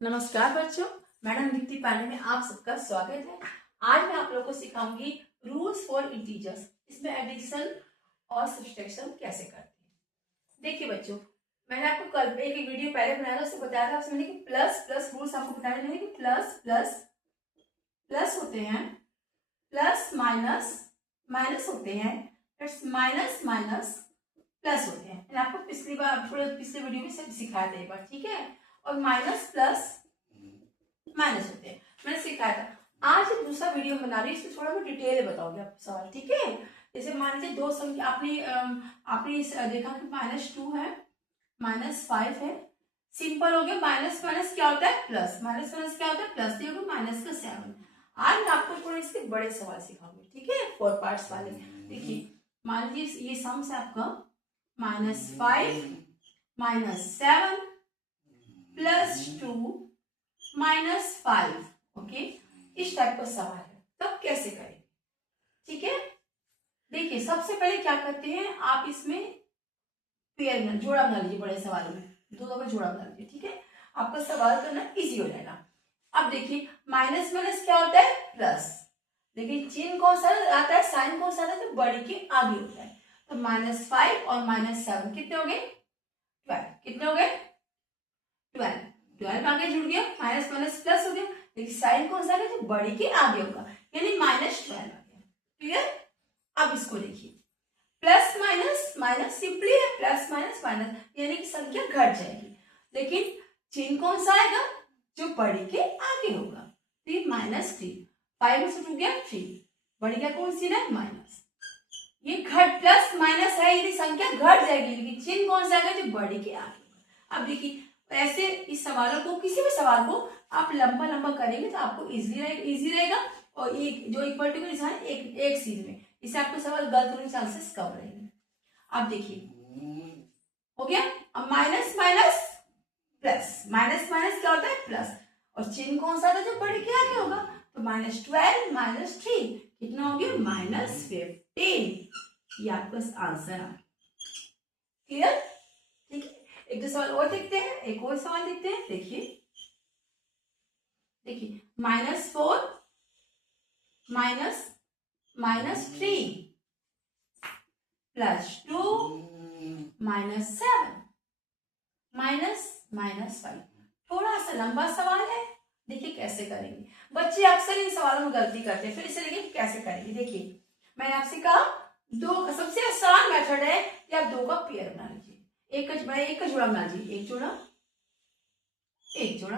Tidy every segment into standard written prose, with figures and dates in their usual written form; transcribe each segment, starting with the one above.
नमस्कार बच्चों, मैडम दीप्ति पांडे में आप सबका स्वागत है। आज मैं आप लोगों को सिखाऊंगी रूल्स फॉर इंटीजर्स। इसमें एडिशन और सब्सट्रैक्शन कैसे करते हैं। देखिए बच्चों, मैंने आपको कल एक वीडियो पहले बनाया था, उससे बताया था उसमें कि प्लस प्लस रूल्स आपको बताया मैंने कि प्लस प्लस प्लस होते हैं, प्लस माइनस माइनस होते हैं, माइनस माइनस प्लस होते हैं। मैंने आपको पिछली बार थोड़े पिछले वीडियो में सब सिखाया था एक बार, ठीक है। और माइनस प्लस माइनस होते हैं, मैंने सिखाया था। आज एक दूसरा वीडियो बना रही हूँ, इसमें थोड़ा मैं डिटेल में बताऊंगी आपको सवाल, ठीक है। जैसे मान लीजिए दो संख्या आपने देखा कि -2 है, -5 है। सिंपल हो गया। माइनस माइनस क्या होता है? प्लस। माइनस माइनस क्या होता है? प्लस। ये हो गया -7। आज मैं आपको थोड़े इसके बड़े सवाल सिखाऊंगी, ठीक है, 4 पार्ट्स वाले। देखिए, मान लीजिए ये सम्स है आपका -5 -7 +2 -5। ओके, इस टाइप का सवाल है, तब कैसे करें, ठीक है। देखिए, सबसे पहले क्या करते हैं, आप इसमें पेयर में जोड़ा बना लीजिए। बड़े सवालों में दोनों का जोड़ा बना लीजिए, ठीक है। आपका सवाल करना इजी हो जाएगा। अब देखिए, माइनस माइनस क्या होता है? प्लस। देखिए, चिन्ह कौन सा आता है, साइन कौन सा आता है? तो बड़ी के आगे होता है। तो -5 और -7 कितने हो गए? 12। कितने हो गए? 12। 12 आगे जुड़ गया, माइनस माइनस प्लस हो गया, लेकिन साइन कौन सा है? जो बड़ी के आगे होगा, यानी -12 आ गया। क्लियर? अब इसको देखिए, प्लस माइनस माइनस सिंपली है, प्लस माइनस माइनस, यानी कि संख्या घट जाएगी, लेकिन चिन्ह कौन सा आएगा? जो बड़ी के आगे होगा। तो ये -3, 5 में से टू गया 3, बड़ी का कौन सी है? माइनस। ये घट प्लस माइनस है, यदि संख्या घट जाएगी, लेकिन चिन्ह कौन सा आएगा? जो बड़ी के आगे होगा। अब देखिए, ऐसे इस सवालों को, किसी भी सवाल को आप लंबा लंबा करेंगे तो आपको इजी रहेगा। और एक जो एक पर्टिकुलर निशान एक चीज में, इससे आपको सवाल गलत होने के चांसेस कम रहेंगे। अब देखिए, हो गया। अब minus minus plus, minus minus क्या होता है? प्लस। और चिन्ह कौन सा था? जो बड़े के आगे होगा। तो -12 -3 कितना हो गया? -15। ये आपका आंसर आ। क्लियर? ठीक है। एक दो सवाल और देखते हैं, एक और सवाल देखते हैं। देखिए देखिए, -4 -3 +2 -7 -5। थोड़ा सा लंबा सवाल है, देखिए कैसे करेंगे। बच्चे अक्सर इन सवालों में गलती करते हैं, फिर इसे देखिए कैसे करेंगे। देखिए, मैंने आपसे कहा दो सबसे आसान मेथड है कि आप दो का पेयर बना लीजिए। एक का जोड़ा बना लीजिए, एक जोड़ा एक जोड़ा,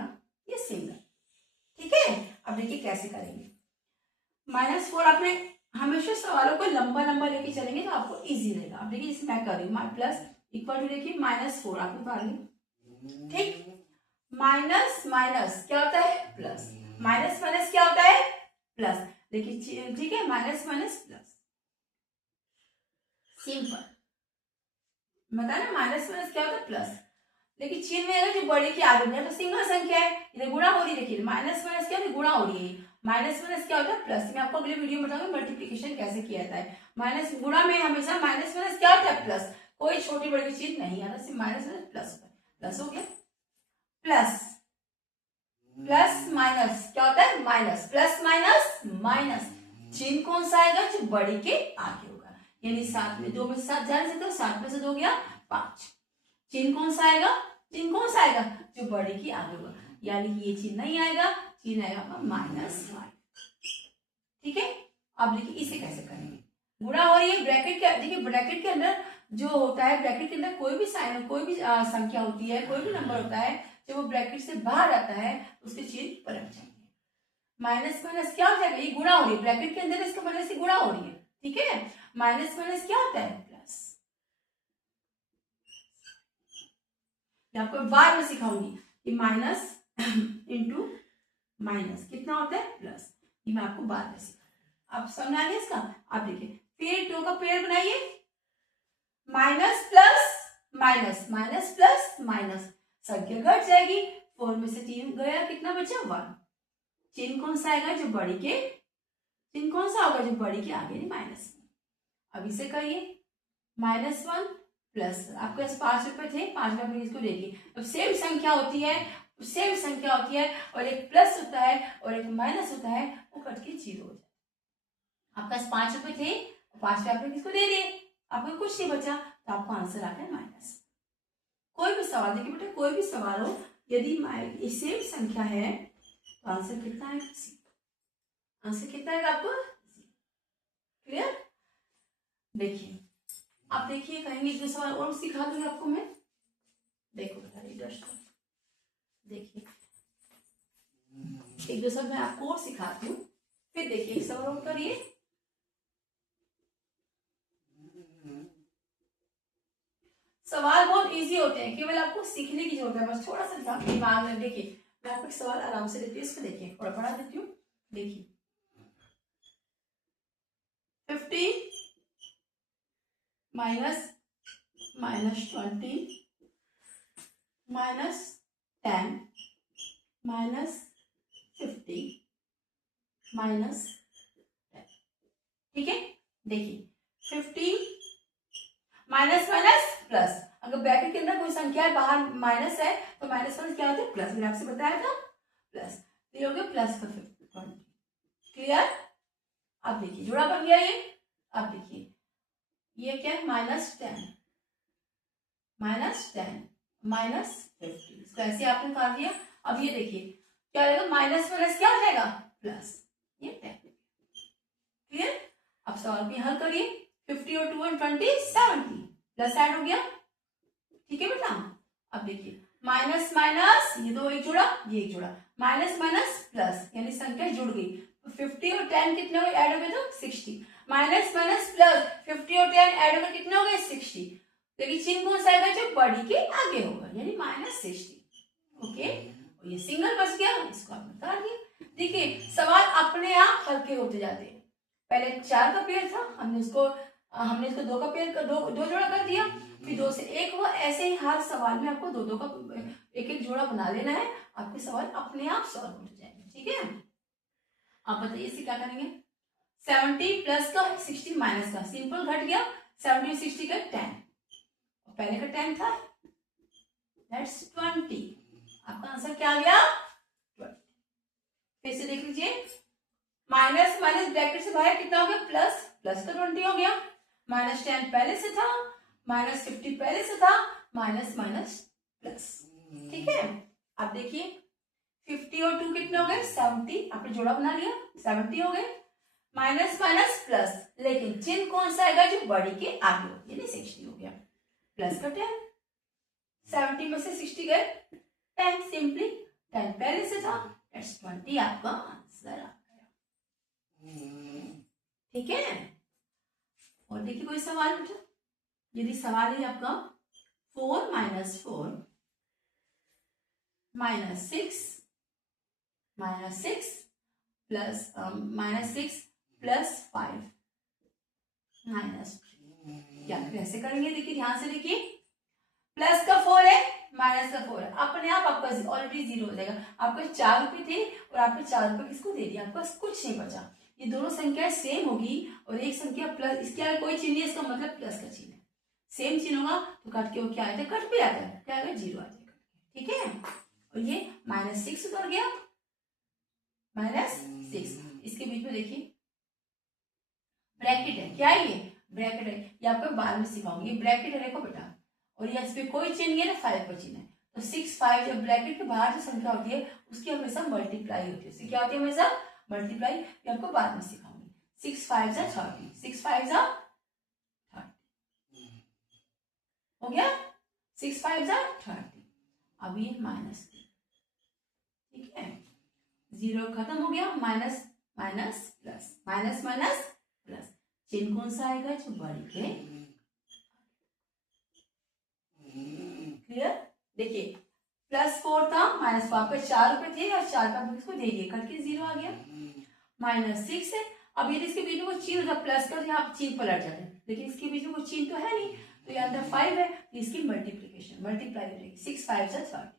ये सिंगल, ठीक है। अब देखिए कैसे करेंगे। -4 आपने हमेशा सवालों को लंबा लंबा लेके चलेंगे तो आपको इजी रहेगा। अब देखिए, जैसे मैं कर रही हूँ, प्लस इक्वल टू, देखिए -4 आपने पढ़ ली, ठीक। माइनस माइनस क्या होता है? प्लस। माइनस माइनस क्या होता है? प्लस। देखिए, ठीक है, माइनस माइनस प्लस, सिंपल। बताया ना, माइनस माइनस क्या होता है? प्लस। लेकिन चिन्ह में अगर जो बड़ी की आगे है तो सिंगल संख्या है, इधर गुणा हो रही है। देखिए, माइनस माइनस क्या है? गुणा हो रही है। माइनस माइनस क्या होता है? प्लस। मैं आपको अगले वीडियो में बताऊंगी मल्टीप्लिकेशन कैसे किया जाता है। माइनस गुणा में हमेशा माइनस माइनस क्या होता है? प्लस। कोई छोटी बड़ी चीज नहीं आता, सिर्फ माइनस माइनस प्लस होता है। प्लस हो गया, प्लस प्लस माइनस क्या होता है? माइनस। प्लस माइनस माइनस, चिन्ह कौन सा आएगा? जो बड़ी के आगे होगा, यानी 7 में 2 में से 7 जा नहीं सकते, 7 में से 2 गया 5। चिन्ह कौन सा आएगा? चिन्ह कौन सा आएगा? जो बड़े के आगे होगा, यानी कि ये चिन्ह नहीं आएगा, चिन्ह आएगा आपका -5, ठीक है। अब देखिए इसे कैसे करेंगे। गुणा हो रही है, ब्रैकेट के, देखिए ब्रैकेट के अंदर जो होता है, ब्रैकेट के अंदर कोई भी साइन, कोई भी संख्या होती है, कोई भी नंबर होता है, जब वो ब्रैकेट से बाहर आता है उसके चिन्ह पलट जाएंगे। माइनस माइनस क्या हो जाएगा? ये गुणा हो रही है, ब्रैकेट के अंदर इसका मतलब से गुणा हो रही है, ठीक है। माइनस माइनस क्या होता है? प्लस। मैं आपको बाद में सिखाऊंगी कि माइनस इंटू माइनस कितना होता है? प्लस। ये मैं आपको बाद में सिखाऊंगी। आप समझ आ गया इसका? आप देखिए, फिर दो का पेयर बनाइए, minus plus minus, minus plus minus, संख्या घट जाएगी। 4 में से 3 गया, कितना बचा? 1। चिन्ह कौन सा आएगा? जो बड़ी के, चिन्ह कौन सा होगा? जो बड़ी के आगे, नहीं माइनस। अब इसे करिए, -1 प्लस, आपके पास 5 रुपए थे, 5 रुपए इसको देखिए। अब सेम संख्या होती है, सेम संख्या होती है और एक प्लस होता है और एक माइनस होता है, वो कट के 0 हो जाता है। आपके पास 5 रुपए थे, 5 रुपए आपने किसको दे दिए, आपको कुछ नहीं बचा, तो आपका आंसर आ गया माइनस। कोई भी सवाल, देखिए बेटा कोई भी सवाल हो, यदि सेम संख्या है तो आंसर कितना है, आंसर कितना है आपको, क्लियर। देखिए आप देखिए, कहेंगे एक दो सवाल और सिखा दूंगी आपको मैं। देखो बेटा देखिए एक दो सवाल मैं आपको और सिखाती हूँ, फिर देखिए एक सवाल और करिए। सवाल बहुत इजी होते हैं, केवल आपको सीखने की जरूरत है, बस थोड़ा सा दिमाग में। देखिए मैं आपको एक सवाल आराम से देती हूँ, इसको देखिए थोड़ा पढ़ा देती हूँ। देखिए 50 माइनस -20 -10 -50 -10, ठीक है। देखिए 50 माइनस माइनस प्लस, अगर ब्रैकेट के अंदर कोई संख्या है, बाहर माइनस है, तो माइनस माइनस क्या होता है, प्लस। मैंने आपसे बताया था प्लस, तो ये हो गया प्लस का 50, क्लियर। अब देखिए जुड़ा बन गया ये। अब देखिए ये क्या है, -10 -50, इसको ऐसे आपने काट दिया। अब ये देखिए क्या रहेगा, माइनस माइनस क्या हो जाएगा, प्लस, ये 10, क्लियर। अब सवाल को हल करिए। 50 और 2 और 20 70, प्लस ऐड हो गया, ठीक है बेटा। अब देखिए माइनस माइनस, ये दो एक जुड़ा, ये एक जुड़ा, माइनस माइनस प्लस, यानी संख्या जुड़ गई। तो 50 और 10 कितने हो गए, ऐड हो गए तो 60, माइनस माइनस प्लस, 50 और 10 ऐड हो गए कितने हो गए, 60। देखिए चिन्ह कौन सा आएगा, जो बड़ी के आगे होगा, यानी -60, ओके। और ये सिंगल बच गया, इसको आप बता दिए। देखिए सवाल अपने आप हल्के होते जाते हैं। पहले 4 का पेयर था, हमने इसको 2 का पेयर दो जोड़ा कर दिया, फिर 2 से 1 हुआ। ऐसे ही हर सवाल में आपको 2 का एक एक जोड़ा बना लेना है, आपके सवाल अपने आप सॉल्व हो जाएंगे, ठीक है। आप बताइए इसे क्या करेंगे। 70 प्लस का 60 माइनस का, सिंपल घट गया, 70 और 60 का 10, पहले का 10 था, दैट्स 20। आपका आंसर क्या आ गया, 20। फिर से देख लीजिए, माइनस माइनस ब्रैकेट से बाहर कितना हो गया, प्लस, प्लस का 20 हो गया, -10 पहले से था, -50 पहले से था, माइनस माइनस प्लस, ठीक है। अब देखिए 50 और 2 कितने हो गए, 70, आपने जोड़ा बना लिया, 70 हो गए, माइनस माइनस प्लस, लेकिन चिन्ह कौन सा आएगा, जो बड़ी के आगे हो, यानी 60 हो गया, प्लस का 10, 70 में से 60 गए 10, सिंपली 10 पहले से था, 20 आपका आंसर आ गया, ठीक है। और देखिए कोई सवाल बेटा, यदि सवाल है आपका 4 - 4 -6 प्लस -6 प्लस 5 -3, क्या कैसे करेंगे, देखिए ध्यान से देखिए। प्लस का 4 है, माइनस का 4 है, अपने आप आपका ऑलरेडी 0 हो जाएगा। आपके 4 रुपए थे और आपने 4 रुपए किसको दे दिया, आपके पास कुछ नहीं बचा। ये दोनों संख्याएं सेम होगी और एक संख्या प्लस, इसके आगे कोई चिन्ह नहीं है, इसका मतलब प्लस का चिन्ह है। सेम चिन्ह होगा तो कट के वो क्या आएगा, कट पे आता है, क्या आएगा, 0 आ जाएगा, ठीक है। और ये -6 उतर गया, -6, इसके बीच में देखिए ब्रैकेट है, क्या है ये, ब्रैकेट है, ये आपको बाद में सिखाऊंगी। ये ब्रैकेट है, देखो बेटा, और ये इस पे कोई चिन्ह नहीं है ना, 5 का चिन्ह है, तो 6 5 जब ब्रैकेट के बाहर जो संख्या होती है उसकी हमेशा मल्टीप्लाई होती है, उसकी क्या होती है, हमेशा मल्टीप्लाई। ये आपको बाद में सिखाऊंगी। 6 5 जा 30, 6 5 जा 30 हो गया, 6 5 जा 30। अब ये माइनस, ठीक है, 0 खत्म हो गया, minus minus plus, minus minus plus, चिन्ह कौन सा आएगा, जो बड़ी के, क्लियर। देखिए +4 था, -4, आपके 4 रुपए थे और 4 का इसको दे दिए, कट के 0 आ गया, -6 है। अब यदि इसके बीच में कोई चिन्ह होता प्लस का, तो यहाँ चिन्ह पलट जाते हैं, लेकिन इसके बीच में कोई चिन्ह तो है नहीं, तो यहाँ अंदर 5 है, तो इसकी मल्टीप्लीकेशन मल्टीप्लाई हो जाएगी, 6 5 जा 30,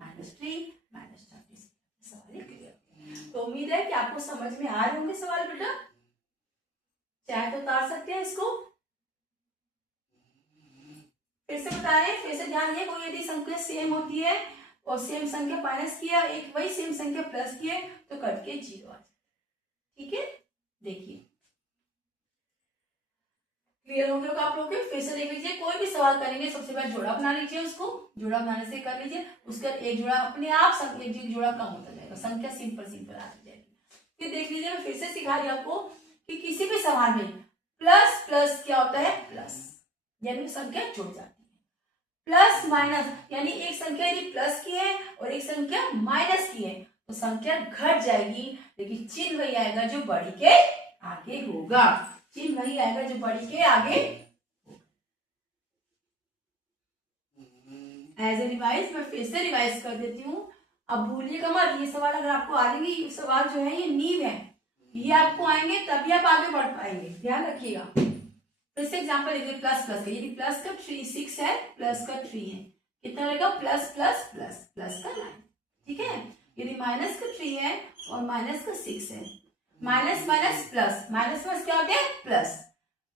-3 -30। सवाल क्लियर। तो उम्मीद है कि आपको समझ में आ रहे होंगे सवाल बेटा, चाहे तो उतार सकते हैं इसको। फिर से बता रहे हैं, फिर से ध्यान दिए, कोई यदि संख्या सेम होती है और सेम संख्या माइनस किया, एक वही सेम संख्या प्लस किए तो कट के 0 आ जाए। ठीक है, देखिए क्लियर हो गया आप लोगों के। फिर से देख लीजिए, कोई भी सवाल करेंगे सबसे पहले जोड़ा बना लीजिए, उसको जोड़ा बनाने से कर लीजिए, उसका एक जोड़ा अपने आप एक जोड़ा कम होता जाएगा, संख्या सिंपल सिंपल आती जाएगी। फिर देख लीजिए, मैं फिर से सिखा रही हूँ आपको कि किसी भी सवाल में प्लस प्लस क्या होता है, प्लस यानी संख्या जुड़ जाती है। प्लस माइनस यानी एक संख्या यदि प्लस की है और एक संख्या माइनस की है तो संख्या घट जाएगी, लेकिन चिन्ह वही आएगा जो बड़ी के आगे होगा, चिन्ह वही आएगा जो बड़ी के आगे। एज ए रिवाइज मैं फिर से रिवाइज कर देती हूँ, अब भूलिएगा मत, ये सवाल अगर आपको आ जाएंगे, ये सवाल जो है ये नींव है, ये आपको आएंगे तभी आप आगे बढ़ पाएंगे, ध्यान रखिएगा। फिर से एग्जाम्पल लीजिए, प्लस प्लस का, यदि प्लस का 6 है, प्लस का 3 है, कितना रहेगा, प्लस प्लस प्लस प्लस का 9। ठीक है, यदि माइनस का 3 है और माइनस का 6 है, minus minus plus, minus plus क्या हो गया, प्लस,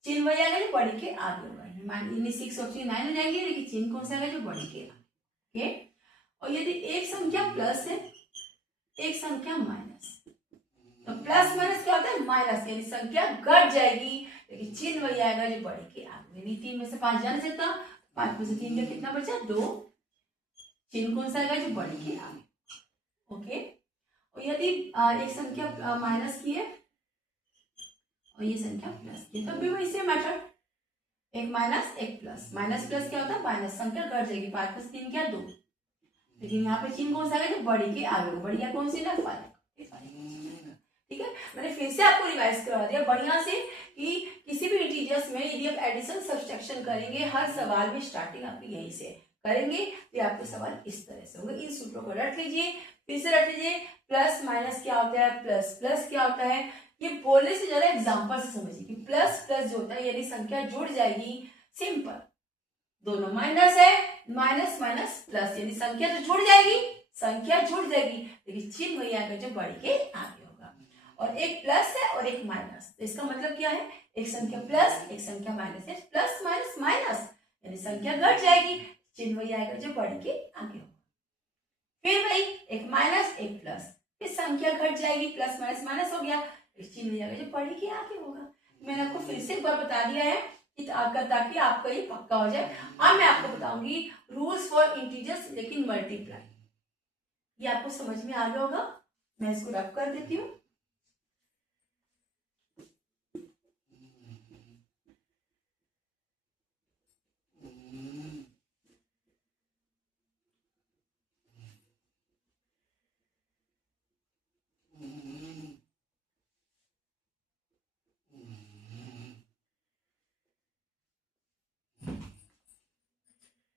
चिन्ह वही आएगा जो बड़ी के आगे होगा, 6 और 3 9 हो जाएंगे, लेकिन चिन्ह कौन सा आएगा जो बड़ी के आगे। और यदि एक संख्या प्लस है, एक संख्या माइनस, तो प्लस माइनस क्या होता है, माइनस, यानी संख्या घट जाएगी, लेकिन चिन्ह वही आएगा जो बड़ी के आगे। यानी 3 में से 5 जा नहीं सकता, 5 में से 3 का कितना बचा, 2, चिन्ह कौन सा आएगा जो बड़ी के आगे। ओके, और यदि एक संख्या माइनस की है और ये संख्या प्लस की है, तब भी वही सेम मेथड, एक माइनस एक प्लस, माइनस प्लस क्या होता है, माइनस, संख्या घट जाएगी, 5 प्लस 3 क्या, 2, लेकिन यहाँ पे चिन्ह कौन सा आएगा जो बड़ी के आगे, बढ़िया कौन सी ना, 5। ठीक है, मैंने फिर से आपको रिवाइज करवा दिया बढ़िया से कि किसी भी इंटीजर्स में यदि आप एडिशन सब्सट्रैक्शन करेंगे, हर सवाल में स्टार्टिंग आप यहीं से करेंगे, तो आपके सवाल इस तरह से होंगे। इन सूत्रों को रट लीजिए, फिर से रट लीजिए, प्लस माइनस क्या होता है, प्लस प्लस क्या होता है, ये बोलने से ज्यादा एग्जाम्पल से समझिए कि प्लस प्लस जो होता है यदि संख्या जुड़ जाएगी, सिंपल, दोनों माइनस है, माइनस माइनस प्लस, यानी संख्या तो जुड़ जाएगी, संख्या जुड़ जाएगी, लेकिन चिन्ह वही आएगा जो बड़ी के आगे होगा। और एक प्लस है और एक माइनस, तो इसका मतलब क्या है, एक संख्या प्लस एक संख्या माइनस है, प्लस माइनस माइनस, यानी संख्या घट जाएगी, चिन्ह वही आएगा जो बड़ी के आगे होगा। फिर वही एक माइनस एक प्लस, फिर संख्या घट जाएगी, प्लस माइनस माइनस हो गया, चिन्ह वही आएगा जो बड़ी के आगे होगा। मैंने आपको फिर से एक बार बता दिया है ताकि आपका ये पक्का हो जाए। अब मैं आपको बताऊंगी रूल्स फॉर इंटीजर्स लेकिन मल्टीप्लाई, ये आपको समझ में आ गया होगा। मैं इसको रब कर देती हूँ।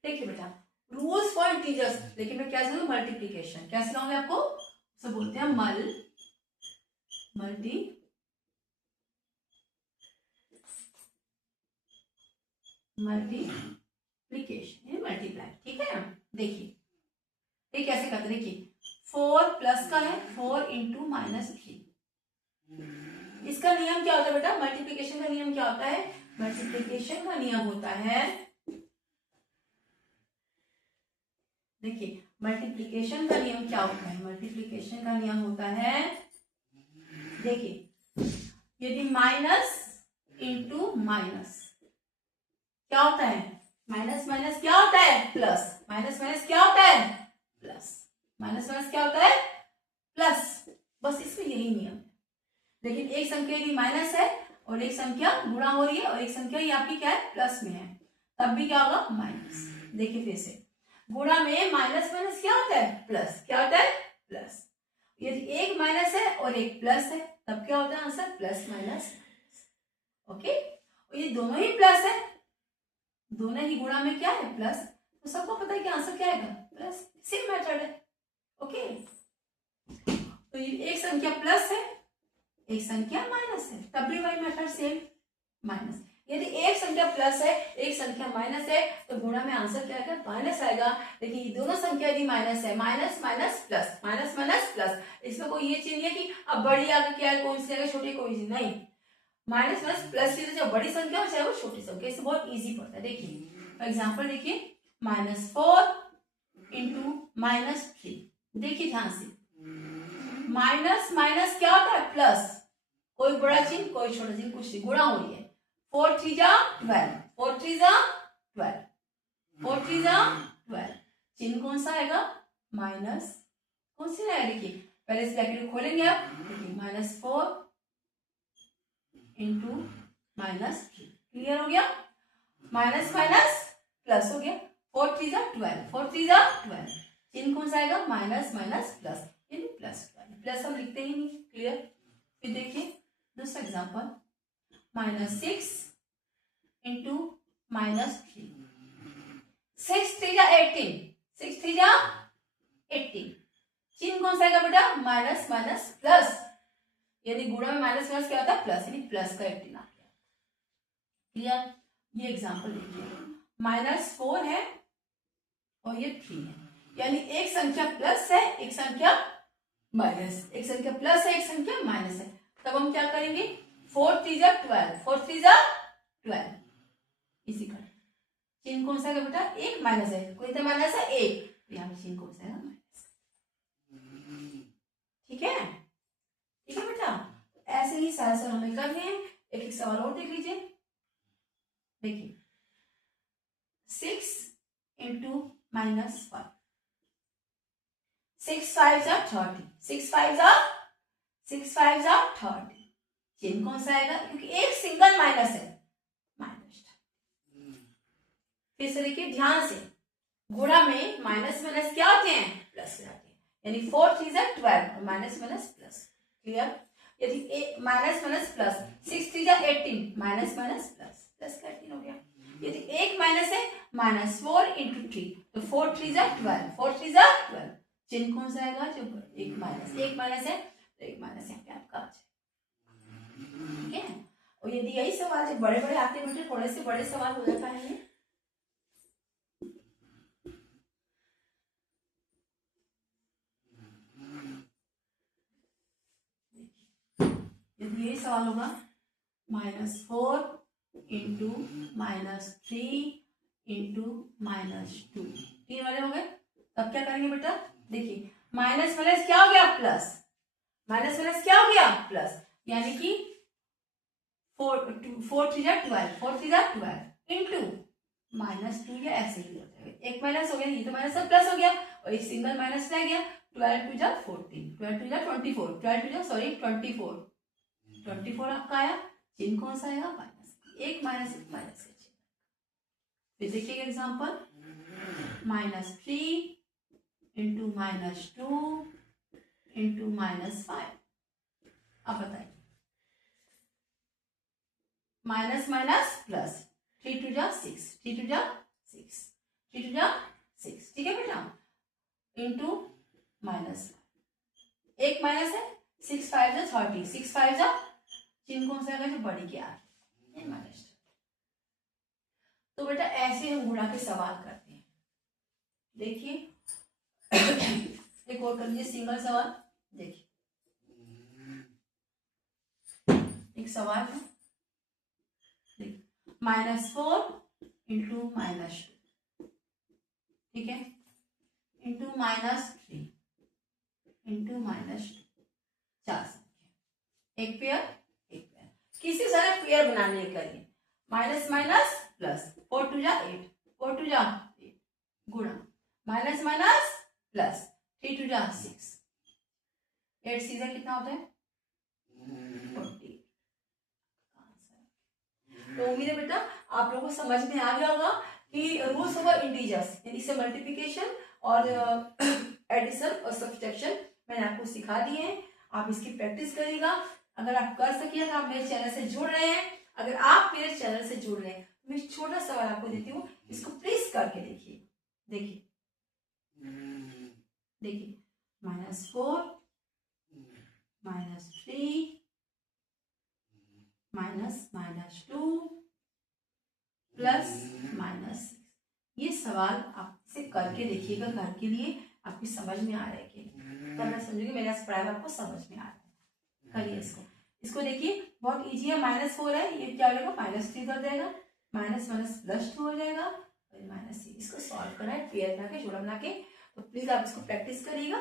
देखिए बेटा, रूल्स फॉर इंटीजर्स, लेकिन मैं क्या सिखाऊंगी, मल्टीप्लीकेशन, क्या सिखाऊंगी आपको, सब बोलते हैं मल्टीप्लीकेशन, मल्टीप्लाई। ठीक है, देखिए ये कैसे करते, देखिए 4 प्लस का है, 4 इंटू माइनस 3, इसका नियम क्या होता है बेटा, मल्टीप्लीकेशन का नियम क्या होता है, मल्टीप्लीकेशन का नियम होता है, देखिए मल्टीप्लीकेशन का नियम क्या होता है, मल्टीप्लीकेशन का नियम होता है, देखिए यदि माइनस इंटू माइनस क्या होता है, माइनस माइनस क्या होता है, प्लस, माइनस माइनस क्या होता है, प्लस, माइनस माइनस क्या होता है, प्लस, बस इसमें यही नियम है। लेकिन एक संख्या यदि माइनस है और एक संख्या गुणा हो रही है और एक संख्या ये आपकी क्या है, प्लस में है, तब भी क्या होगा, माइनस। देखिए फिर से, गुणा में माइनस माइनस क्या होता है, प्लस, क्या होता है, प्लस। यदि एक माइनस है और एक प्लस है तब क्या होता है आंसर, प्लस माइनस। ओके, और ये दोनों ही प्लस है, दोनों ही गुणा में क्या है, प्लस, तो सबको पता है कि आंसर क्या आएगा, प्लस, सेम मेथड है। ओके, तो ये एक संख्या प्लस है एक संख्या माइनस है, तब भी वही मेथड सेम, माइनस। यदि एक संख्या प्लस है एक संख्या माइनस है तो गुणा में आंसर क्या आएगा, माइनस आएगा। लेकिन ये दोनों संख्या यदि माइनस है, minus minus plus, minus minus plus, इसमें कोई ये चीज नहीं है कि अब बड़ी आगे क्या है, कौन सी आगे छोटी, कोई चीज नहीं, माइनस माइनस प्लस की चाहे बड़ी संख्या हो चाहे वो छोटी संख्या, इससे बहुत इजी पड़ता है। देखिए एग्जाम्पल देखिए, -4 इंटू -3। देखिए ध्यान से, माइनस माइनस क्या होता है प्लस, कोई बड़ा चिन्ह कोई छोटा चिन्ह कुछ नहीं, गुणा हो रही है। 4 3 जा 12, 4 3 जा 12, 4 3 जा 12, चिन्ह कौन सा आएगा माइनस, कौन सी आएगा देखिए, पहले इस ब्रैकेट को खोलेंगे आप, देखिए -4 इंटू -3, क्लियर हो गया, माइनस माइनस प्लस हो गया, 4 3 जा 12, 4 3 जा 12, चिन्ह कौन सा आएगा माइनस माइनस प्लस, यानी +12, प्लस हम लिखते ही नहीं, क्लियर। फिर देखिए दूसरा एग्जांपल, -6 इंटू -3, 6 3 जा 18, 6 3 जा 18, चिन्ह कौन सा आएगा बेटा माइनस माइनस प्लस, यानी गुणा में माइनस माइनस क्या होता है प्लस, यानी प्लस का 18 आ गया, क्लियर। ये एग्जांपल देखिए, -4 है और ये 3 है, यानी एक संख्या प्लस है एक संख्या माइनस, एक संख्या प्लस है एक संख्या माइनस है, तब हम क्या करेंगे 4 3 जा 12, 4 3 जा 12, इसी का चिन्ह कौन सा है बेटा, एक माइनस है, कोई तो माइनस है एक, यहाँ चिन्ह कौन सा है माइनस, ठीक है, ठीक है बेटा। ऐसे ही सारे सवाल हमें करने हैं, एक एक सवाल और देख लीजिए, देखिए 6 इंटू -5, 6 5 जा 30, 6 5 जा 30, चिन्ह कौन सा आएगा, क्योंकि एक सिंगल माइनस है माइनस। फिर से देखिए ध्यान से, गुणा में माइनस माइनस क्या होते हैं प्लस हो जाते हैं, यानी 4 3 जा 12 और माइनस माइनस प्लस, क्लियर। यदि माइनस माइनस प्लस, 6 3 जा 18, माइनस माइनस प्लस, प्लस का 18 हो गया। यदि एक माइनस है -4 इंटू 3, तो 4 3 जा 12, 4 3 जा 12, चिन्ह कौन सा आएगा जो एक माइनस है तो एक माइनस यहाँ पे आपका आ जाए, ठीक है। और यदि यही सवाल जब बड़े बड़े आते हैं, थोड़े से बड़े सवाल हो जाता है, यदि यही सवाल होगा -4 इंटू -3 इंटू -2, 3 वाले हो गए, तब क्या करेंगे बेटा, देखिए माइनस माइनस क्या हो गया प्लस, माइनस माइनस क्या हो गया प्लस, यानी कि 4 3 जा 12, 4 3 जा 12 इंटू -2, या ऐसे ही हो जाएगा, एक माइनस हो गया, ये तो माइनस से प्लस हो गया और एक सिंगल माइनस रह गया, 12 2 जा 14, 12 2 जा 24, 12 2 जा 24 आपका आया, चिन्ह कौन सा आएगा माइनस, एक माइनस का चिन्ह। फिर देखिए एग्जांपल, -3 इंटू -2 इंटू -5, अब बताइए, माइनस माइनस प्लस, 3 2 जा 6, 3 2 जा 6, 3 2 जा 6, ठीक है बेटा, इंटू माइनस, एक माइनस है, 6 5 जा 30, 6 5 जा, चिन्ह कौन सा आएगा जो बड़ी के आगे माइनस। तो बेटा ऐसे हम गुणा के सवाल करते हैं, देखिए एक और कर लीजिए सिंगल सवाल, देखिए एक सवाल है, -4 इंटू -2, ठीक है, इंटू -3 इंटू -2, 4 संख्या, एक पेयर, किसी तरह पेयर बनाने के लिए माइनस माइनस प्लस, 4 2 जा 8, 4 2 जा 8, गुणा माइनस माइनस प्लस, 3 2 जा 6, 8 सीधा कितना होता है 40। तो उम्मीद है बेटा आप लोगों को समझ में आ गया होगा कि रूल्स ऑफ इंटीजर्स, यानी से मल्टीप्लिकेशन और एडिशन और सब्ट्रैक्शन मैंने आपको सिखा दिए हैं, आप इसकी प्रैक्टिस करिएगा। अगर आप कर सकिए तो आप मेरे चैनल से जुड़ रहे हैं, अगर आप मेरे चैनल से जुड़ रहे हैं मैं छोटा सवाल आपको देती हूँ, इसको प्लीज करके देखिए, देखिए देखिए -4 -3 -2 प्लस -6, ये सवाल आप से करके देखिएगा, घर के लिए आपकी समझ में आ रहा है कि तब मैं समझूंगी मेरा पढ़ाई आपको समझ में आ रहा है, करिए इसको देखिए बहुत इजी है। -4 है, ये क्या हो जाएगा -3 कर देगा, माइनस माइनस +2 हो जाएगा और -3, इसको सॉल्व करना है, पेयर बना के जोड़ा बना के तो प्लीज आप इसको प्रैक्टिस करिएगा।